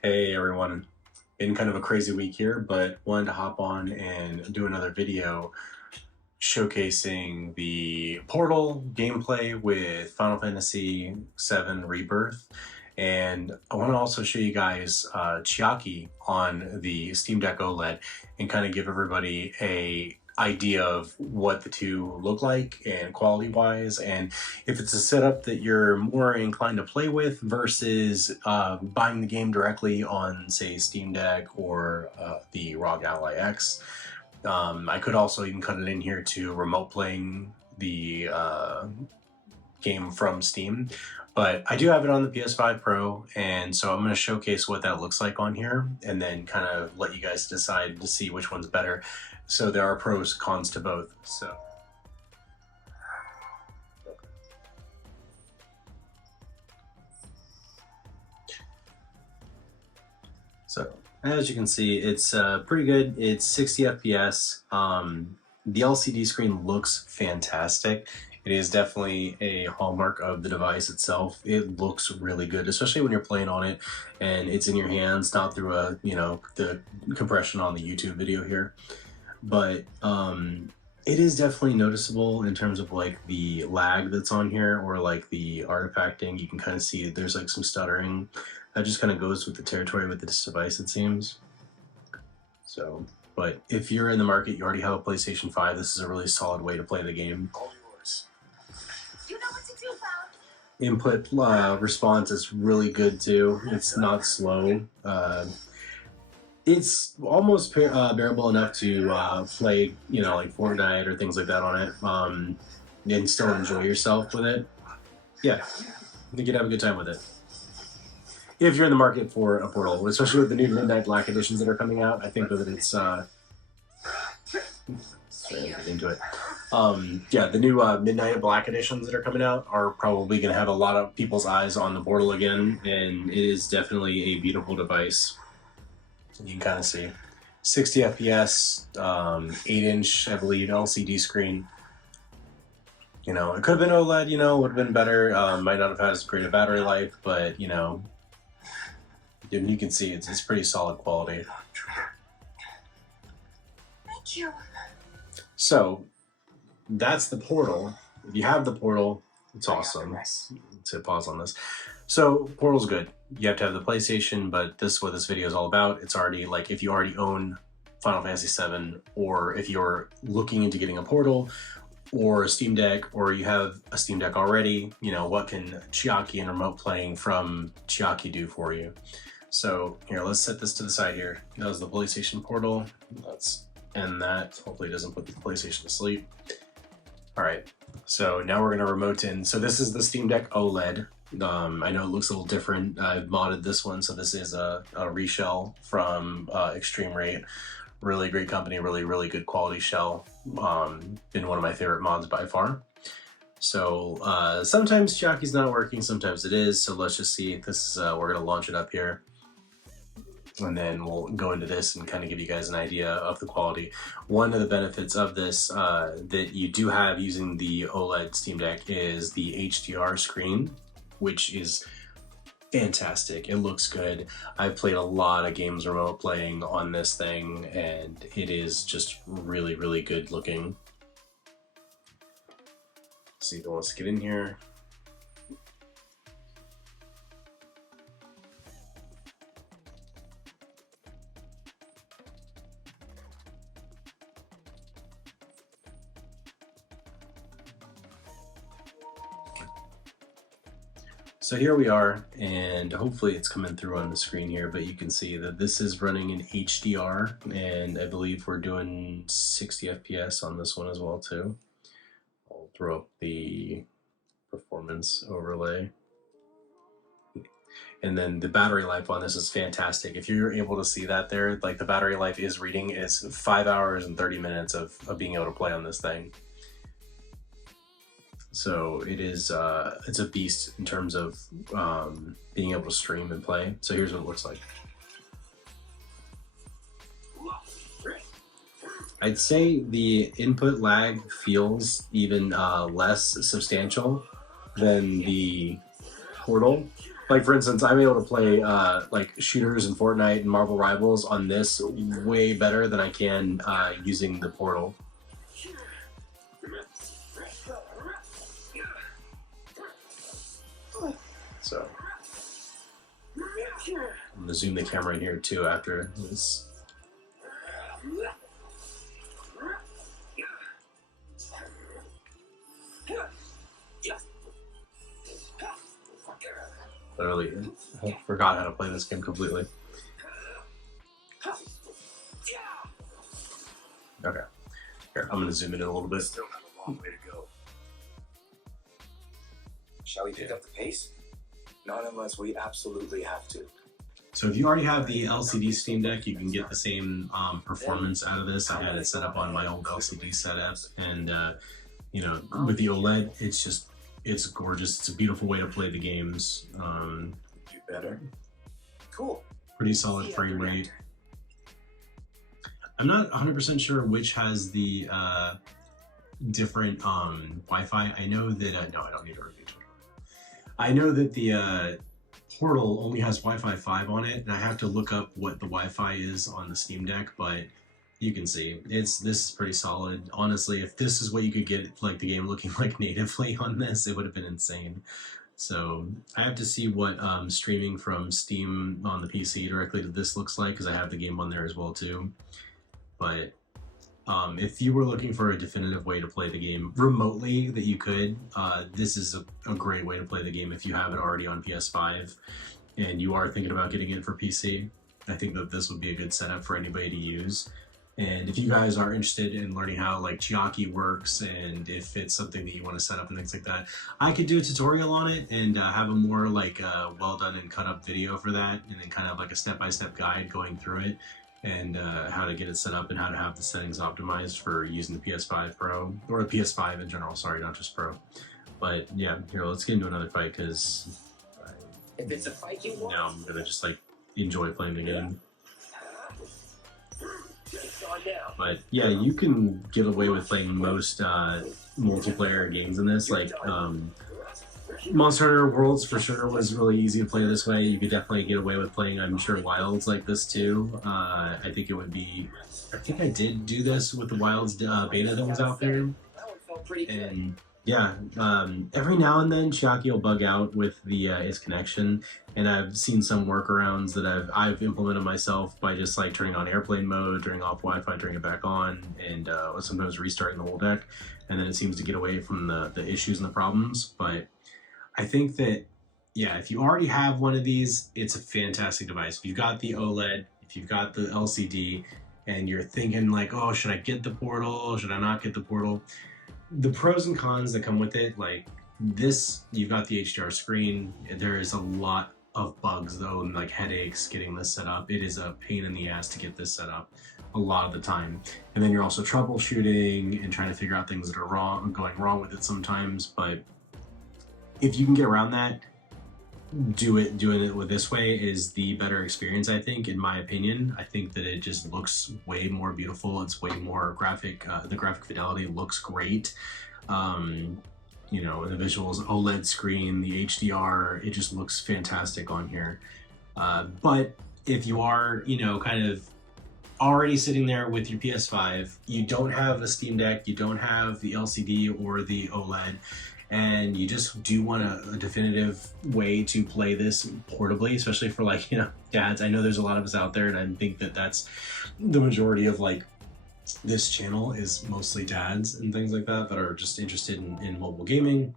Hey everyone, been kind of a crazy week here, but wanted to hop on and do another video showcasing the Portal gameplay with Final Fantasy VII Rebirth. And I want to also show you guys Chiaki on the Steam Deck OLED and kind of give everybody a idea of what the two look like and quality wise, and if it's a setup that you're more inclined to play with versus buying the game directly on, say, Steam Deck or the ROG Ally X. I could also even cut it in here to remote playing the game from Steam, but I do have it on the PS5 Pro, and so I'm going to showcase what that looks like on here and then kind of let you guys decide to see which one's better. So there are pros and cons to both. So as you can see, it's pretty good. It's 60 FPS. The LCD screen looks fantastic. It is definitely a hallmark of the device itself. It looks really good, especially when you're playing on it and it's in your hands, not through the compression on the YouTube video here. But it is definitely noticeable in terms of like the lag that's on here, or like the artifacting. You can kind of see there's like some stuttering that just kind of goes with the territory with this device, it seems. So, but if you're in the market, you already have a PlayStation 5, this is a really solid way to play the game. All yours. You know what to do, Cloud. Input response is really good too. It's not slow. It's almost bearable enough to play, like Fortnite or things like that on it, and still enjoy yourself with it. Yeah, I think you'd have a good time with it. If you're in the market for a Portal, especially with the new Midnight Black editions that are coming out, I think that it's get into it. Yeah, the new Midnight Black editions that are coming out are probably going to have a lot of people's eyes on the Portal again, and it is definitely a beautiful device. You can kind of see 60 FPS, 8-inch, I believe, LCD screen. It could have been OLED, would have been better. Might not have had as great a battery life, but, you can see it's pretty solid quality. Thank you. So, that's the Portal. If you have the Portal, it's awesome. Let's hit pause on this. So, Portal's good. You have to have the PlayStation, but this is what this video is all about. It's already, like, if you already own Final Fantasy VII, or if you're looking into getting a Portal, or a Steam Deck, or you have a Steam Deck already, what can Chiaki and remote playing from Chiaki do for you? So, here, let's set this to the side here. That was the PlayStation Portal. Let's end that. Hopefully it doesn't put the PlayStation to sleep. All right, so now we're gonna remote in. So this is the Steam Deck OLED. I know it looks a little different. I've modded this one, so this is a reshell from Extreme Rate. Really great company, really good quality shell. Been one of my favorite mods by far. So sometimes Chiaki's not working, sometimes it is. So let's just see. This is we're gonna launch it up here, and then we'll go into this and kind of give you guys an idea of the quality. One of the benefits of this that you do have using the OLED Steam Deck is the HDR screen, which is fantastic. It looks good. I've played a lot of games remote playing on this thing, and it is just really good looking. See if it wants to get in here. So here we are, and hopefully it's coming through on the screen here, but you can see that this is running in HDR, and I believe we're doing 60 FPS on this one as well too. I'll throw up the performance overlay. And then the battery life on this is fantastic. If you're able to see that there, like the battery life is reading, it's 5 hours and 30 minutes of being able to play on this thing. So it is, it's a beast in terms of being able to stream and play. So here's what it looks like. I'd say the input lag feels even less substantial than the Portal. Like, for instance, I'm able to play like shooters in Fortnite and Marvel Rivals on this way better than I can using the Portal. So I'm gonna zoom the camera in here too after this. Literally, I forgot how to play this game completely. Okay, here, I'm gonna zoom in a little bit. Still have a long way to go. Shall we pick up the pace? Not unless we absolutely have to. So if you already have the LCD Steam Deck, you can get the same performance out of this. I had it set up on my old LCD setup, and you know, with the OLED, it's gorgeous. It's a beautiful way to play the games. You better. Cool. Pretty solid frame rate. I'm not 100% sure which has the different Wi-Fi. I know that no, I don't need a review. I know that the Portal only has Wi-Fi 5 on it, and I have to look up what the Wi-Fi is on the Steam Deck, but you can see this is pretty solid. Honestly, if this is what you could get like the game looking like natively on this, it would have been insane. So I have to see what streaming from Steam on the PC directly to this looks like, because I have the game on there as well too. But if you were looking for a definitive way to play the game remotely that you could, this is a great way to play the game if you have it already on PS5 and you are thinking about getting it for PC. I think that this would be a good setup for anybody to use. And if you guys are interested in learning how like Chiaki works, and if it's something that you want to set up and things like that, I could do a tutorial on it and have a more like well done and cut up video for that, and then kind of like a step-by-step guide going through it, and how to get it set up and how to have the settings optimized for using the PS5 Pro, or the PS5 in general, sorry, not just Pro. But yeah, here, let's get into another fight, because If it's a fight you want, now I'm gonna just like enjoy playing the game. But yeah, you can get away with playing most multiplayer games in this. Like Monster Hunter Worlds for sure was really easy to play this way. You could definitely get away with playing, I'm sure, Wilds like this too. I think it would be, I think I did do this with the Wilds beta that was out there. And yeah, every now and then Chiaki will bug out with the its connection, and I've seen some workarounds that I've implemented myself by just like turning on airplane mode, turning off Wi-Fi, turning it back on, and sometimes restarting the whole deck, and then it seems to get away from the issues and the problems. But I think that, yeah, if you already have one of these, it's a fantastic device. If you've got the OLED, if you've got the LCD, and you're thinking like, oh, should I get the Portal? Should I not get the Portal? The pros and cons that come with it, like this, you've got the HDR screen. There is a lot of bugs though, and like headaches getting this set up. It is a pain in the ass to get this set up a lot of the time. And then you're also troubleshooting and trying to figure out things that are going wrong with it sometimes. But if you can get around that, doing it with this way is the better experience, I think, in my opinion. I think that it just looks way more beautiful. It's way more graphic. The graphic fidelity looks great. You know, the visuals, OLED screen, the HDR, it just looks fantastic on here. But if you are, you know, kind of already sitting there with your PS5, you don't have a Steam Deck, you don't have the LCD or the OLED, and you just do want a definitive way to play this portably, especially for like, you know, dads. I know there's a lot of us out there, and I think that that's the majority of like this channel is mostly dads and things like that that are just interested in mobile gaming.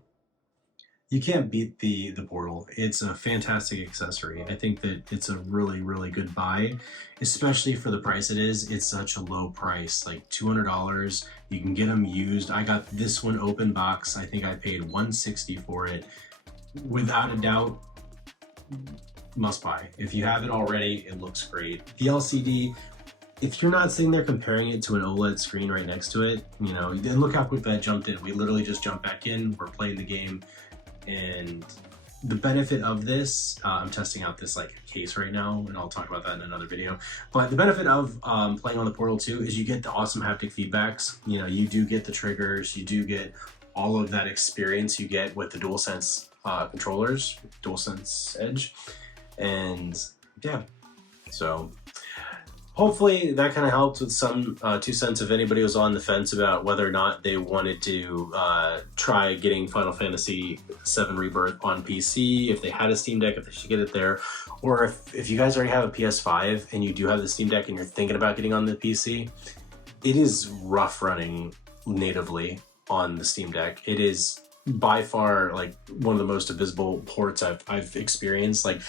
You can't beat the Portal. It's a fantastic accessory. I think that it's a really, really good buy, especially for the price it is. It's such a low price, like $200. You can get them used. I got this one open box. I think I paid $160 for it. Without a doubt, must buy. If you have it already, it looks great. The LCD, if you're not sitting there comparing it to an OLED screen right next to it, you know, then look how quick that jumped in. We literally just jumped back in. We're playing the game. And the benefit of this, I'm testing out this like case right now, and I'll talk about that in another video. But the benefit of playing on the Portal 2 is you get the awesome haptic feedbacks. You know, you do get the triggers, you do get all of that experience you get with the DualSense controllers, DualSense Edge, and yeah, so hopefully that kind of helped with some 2 cents if anybody was on the fence about whether or not they wanted to try getting Final Fantasy VII Rebirth on PC, if they had a Steam Deck, if they should get it there, or if you guys already have a PS5 and you do have the Steam Deck and you're thinking about getting on the PC. It is rough running natively on the Steam Deck. It is by far like one of the most abysmal ports I've experienced. Like,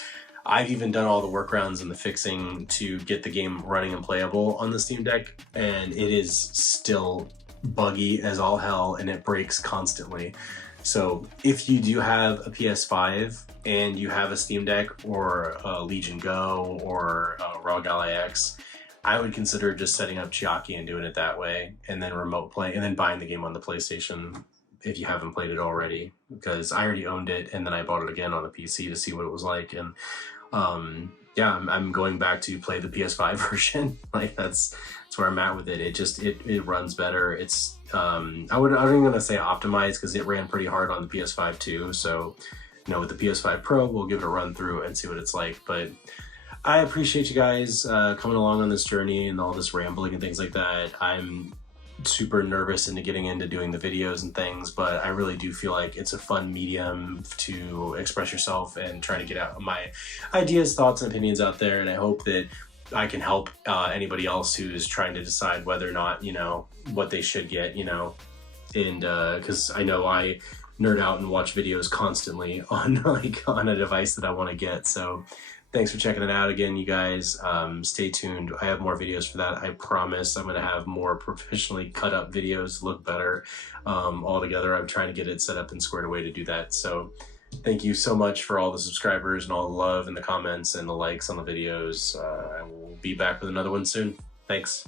I've even done all the workarounds and the fixing to get the game running and playable on the Steam Deck, and it is still buggy as all hell, and it breaks constantly. So if you do have a PS5 and you have a Steam Deck or a Legion Go or a ROG Ally X, I would consider just setting up Chiaki and doing it that way, and then remote play, and then buying the game on the PlayStation if you haven't played it already, because I already owned it, and then I bought it again on the PC to see what it was like. And yeah, I'm going back to play the PS5 version. Like, that's where I'm at with it. It runs better. It's I wasn't even gonna say optimized, because it ran pretty hard on the PS5 too. So, you know, with the PS5 Pro, we'll give it a run through and see what it's like. But I appreciate you guys coming along on this journey and all this rambling and things like that. I'm super nervous into getting into doing the videos and things, but I really do feel like it's a fun medium to express yourself and try to get out my ideas, thoughts, and opinions out there. And I hope that I can help anybody else who's trying to decide whether or not, you know, what they should get, you know, and because I know I nerd out and watch videos constantly on on a device that I want to get. So thanks for checking it out again, you guys. Stay tuned. I have more videos for that. I promise I'm going to have more professionally cut up videos, look better all together. I'm trying to get it set up and squared away to do that. So thank you so much for all the subscribers and all the love and the comments and the likes on the videos. I will be back with another one soon. Thanks.